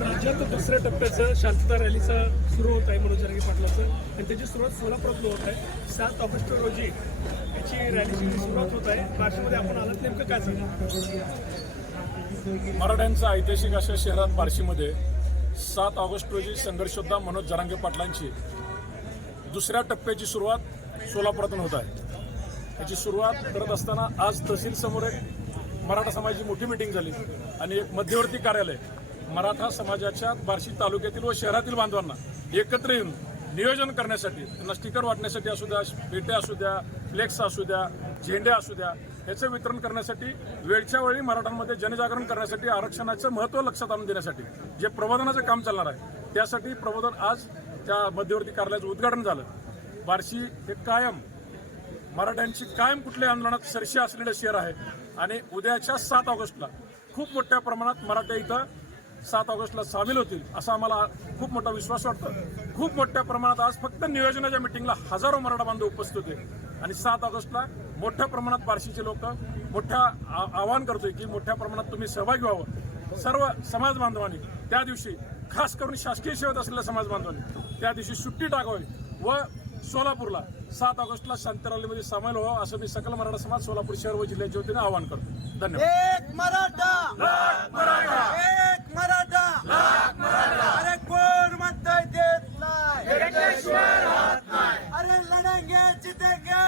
राज्यात दुसऱ्या टप्प्याचं शांतता रॅलीचं सुरू होत आहे मनोज जरांगे पाटलाचं. आणि त्याची सुरुवात सोलापुरात होत आहे. सात ऑगस्ट रोजी याची रॅलीची सुरुवात होत आहे. बार्शीमध्ये आपण आलात. नेमकं काय सांगा मराठ्यांचं ऐतिहासिक अशा शहरात बार्शीमध्ये सात ऑगस्ट रोजी संघर्षोद्धा मनोज जरांगे पाटलांची दुसऱ्या टप्प्याची सुरुवात सोलापुरातून होत आहे. याची सुरुवात करत असताना आज तहसील समोर एक मराठा समाजाची मोठी मिटिंग झाली आणि एक मध्यवर्ती कार्यालय मराठा समाजाच्या बार्शी तालुक्यातील व शहरातील बांधवांना एकत्र येऊन नियोजन करण्यासाठी त्यांना स्टिकर वाटण्यासाठी असू द्या पेट्या असू द्या फ्लेक्स असू द्या झेंडे असू द्या याचं वितरण करण्यासाठी वेळच्या वेळी मराठ्यांमध्ये जनजागरण करण्यासाठी आरक्षणाचं महत्त्व लक्षात आणून देण्यासाठी जे प्रबोधनाचं काम चालणार आहे त्यासाठी प्रबोधन आज त्या मध्यवर्ती कार्यालयाचं उद्घाटन झालं. बार्शी हे कायम मराठ्यांची कायम कुठल्याही आंदोलनात सरशी असलेलं शहर आहे. आणि उद्याच्या सात ऑगस्टला खूप मोठ्या प्रमाणात मराठे इथं सात ऑगस्टला सामील होतील असा आम्हाला खूप मोठा विश्वास वाटतो. खूप मोठ्या प्रमाणात आज फक्त नियोजनाच्या मिटिंगला हजारो मराठा बांधव उपस्थित होते. आणि सात ऑगस्टला मोठ्या प्रमाणात बार्शीचे लोक मोठ्या आ- आवाहन करतोय की मोठ्या प्रमाणात तुम्ही सहभागी व्हावं. सर्व समाज बांधवांनी त्या दिवशी खास करून शासकीय सेवेत असलेल्या समाज बांधवांनी त्या दिवशी सुट्टी टाकावी व सोलापूरला सात ऑगस्टला शांतरालीमध्ये सामील हो असं मी सकल मराठा समाज सोलापूर शहर व जिल्ह्याच्या वतीने आवाहन करतो. धन्यवाद. एक मराठा. एक मराठा. अरे कोण म्हणताय देत नाही. अरे लढेंगे जितेंगे